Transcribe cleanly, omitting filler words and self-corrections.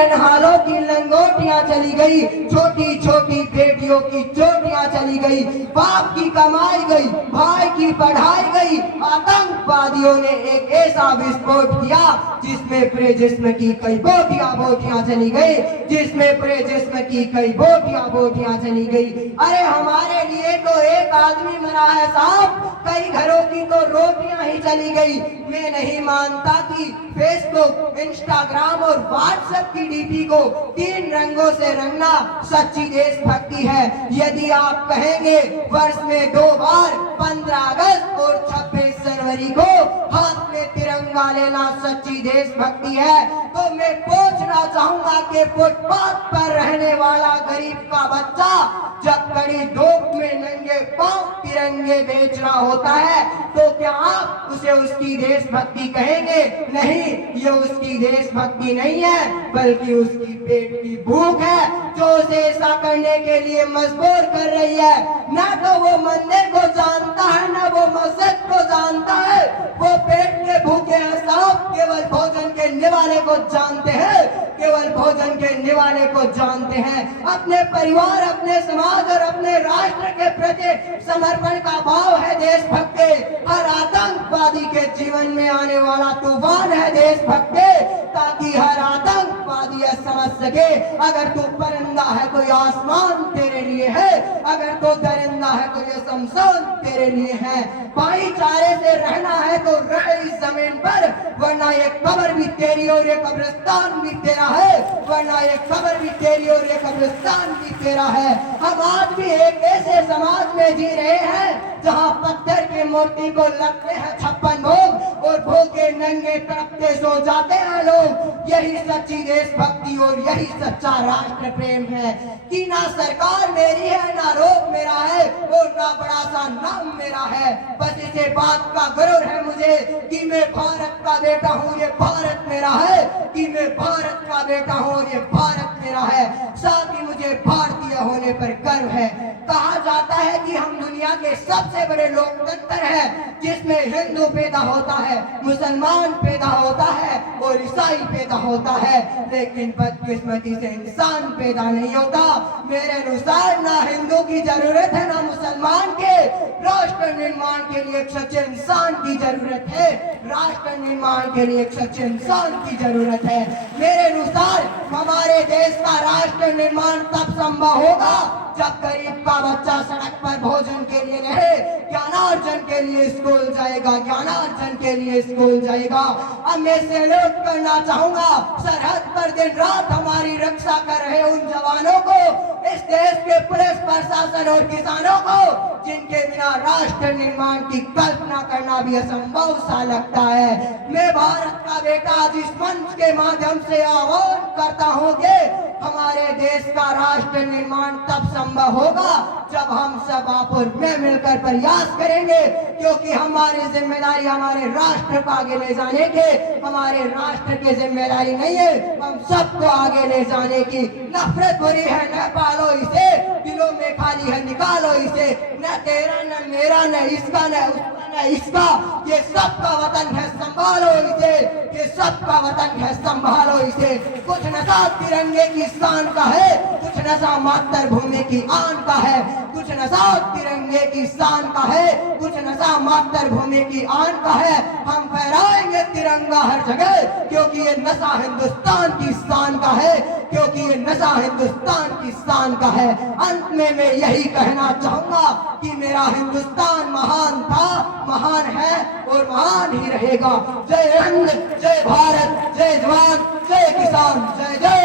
नन्हालों की लंगोटियां चली गई, छोटी छोटी बेटियों की चोटियां चली गई, बाप की कमाई गई, भाई की पढ़ाई गई। आतंकवादियों ने एक ऐसा विस्फोट किया जिसमें पूरे जिस्म की कई बोटियां बोटियां चली गई, जिसमें पूरे जिस्म की कई बोटियां बोटियां चली गई। अरे हमारे लिए तो एक आदमी मरा है साहब, कई घरों की तो रोटियां ही चली गई। मैं नहीं मानता कि फेसबुक, इंस्टाग्राम और व्हाट्सएप की डीपी को 3 रंगों से रंगना सच्ची देशभक्ति है। यदि आप कहेंगे वर्ष में 2 बार 15 अगस्त और 26 जनवरी को हाथ में तिरंगा लेना सच्ची देशभक्ति है, तो मैं पूछना चाहूंगा कि फुटपाथ पर रहने वाला गरीब का बच्चा जब कड़ी धूप में नंगे पांव तिरंगे बेच रहा होता है, तो क्या आप उसे उसकी देशभक्ति कहेंगे? नहीं, ये उसकी देशभक्ति नहीं है, बल्कि उसकी पेट की भूख है जो उसे ऐसा करने के लिए मजबूर कर रही है। ना तो वो मंदिर को जानता है, ना वो मस्जिद को जानता है, वो पेट के भूखे हैं साहब, केवल भोजन के निवाले को जानते हैं, केवल भोजन के निवाले को जानते हैं। अपने परिवार, अपने समाज और अपने राष्ट्र के प्रति समर्पण का भाव है देशभक्ति। हर आतंकवादी के जीवन में आने वाला तूफान है देशभक्ति, ताकि हर आतंकवादी यह समझ सके अगर तू परिंदा है तो ये आसमान तेरे लिए है, अगर तू दरिंदा है तो ये शमशान तेरे लिए है। भाईचारे से रहना है तो रह इस जमीन पर, वरना ये कब्र भी तेरी और ये कब्रिस्तान भी तेरा है, वरना ये कब्र भी तेरी और ये कब्रिस्तान भी तेरा है। हम आज भी एक ऐसे समाज में जी रहे हैं जहाँ पत्थर की मूर्ति को लगते हैं 56 भोग और भोगे नंगे तड़पते सो जाते हैं लोग। यही सच्ची देशभक्ति और यही सच्चा राष्ट्र प्रेम है कि ना सरकार मेरी है, ना रोग मेरा है और ना बड़ा सा नाम मेरा है। बस इसे बात का गर्व है मुझे कि मैं भारत का बेटा हूँ, ये भारत मेरा है, कि मैं भारत का बेटा हूँ और ये भारत मेरा है। साथ ही मुझे भारतीय होने पर गर्व है। कहा जाता है कि हम दुनिया के सबसे बड़े लोकतंत्र हैं, जिसमें हिंदू पैदा होता है, मुसलमान पैदा होता है और ईसाई पैदा होता है, लेकिन बदकिस्मती से इंसान पैदा नहीं होता। मेरे अनुसार ना हिंदू की जरूरत है ना मुसलमान के, राष्ट्र निर्माण के लिए एक सच्चे इंसान की जरूरत है, राष्ट्र निर्माण के लिए एक सच्चे इंसान की जरूरत है। मेरे अनुसार हमारे देश का राष्ट्र निर्माण तब संभव होगा जब गरीब का बच्चा सड़क पर भोजन के लिए रहे, ज्ञानार्जन के लिए स्कूल जाएगा, ज्ञानार्जन के लिए स्कूल जाएगा। अब मैं सैल्यूट करना चाहूंगा सरहद पर दिन रात हमारी रक्षा कर रहे उन जवानों को, इस देश के पुलिस प्रशासन और किसानों को, जिनके बिना राष्ट्र निर्माण की कल्पना करना भी असंभव सा लगता है। मैं भारत का बेटा आज इस मंच के माध्यम से आह्वान करता हूँ कि हमारे देश का राष्ट्र निर्माण तब संभव होगा जब हम सब आप और मैं मिलकर प्रयास करेंगे, क्योंकि हमारी जिम्मेदारी हमारे राष्ट्र को आगे ले जाने की, हमारे राष्ट्र की जिम्मेदारी नहीं है हम सबको आगे ले जाने की। नफरत बुरी है, न पालो इसे, दिलों में खाली है निकालो इसे, न तेरा न मेरा न इसका न उसका न इसका, ये सबका वतन है संभालो इसे, ये सबका वतन है संभालो इसे। कुछ नशा तिरंगे की शान का है, कुछ नशा मातृभूमि की आन का है, कुछ नशा तिरंगे की शान का है, कुछ नशा मातृभूमि की आन का है। हम फहराएंगे तिरंगा हर जगह, क्योंकि ये नशा हिंदुस्तान की शान का है, क्योंकि ये नशा हिंदुस्तान की शान का है। अंत में मैं यही कहना चाहूंगा कि मेरा हिंदुस्तान महान था, महान है और महान ही रहेगा। जय हिंद, जय भारत, जय जवान, जय किसान, जय जय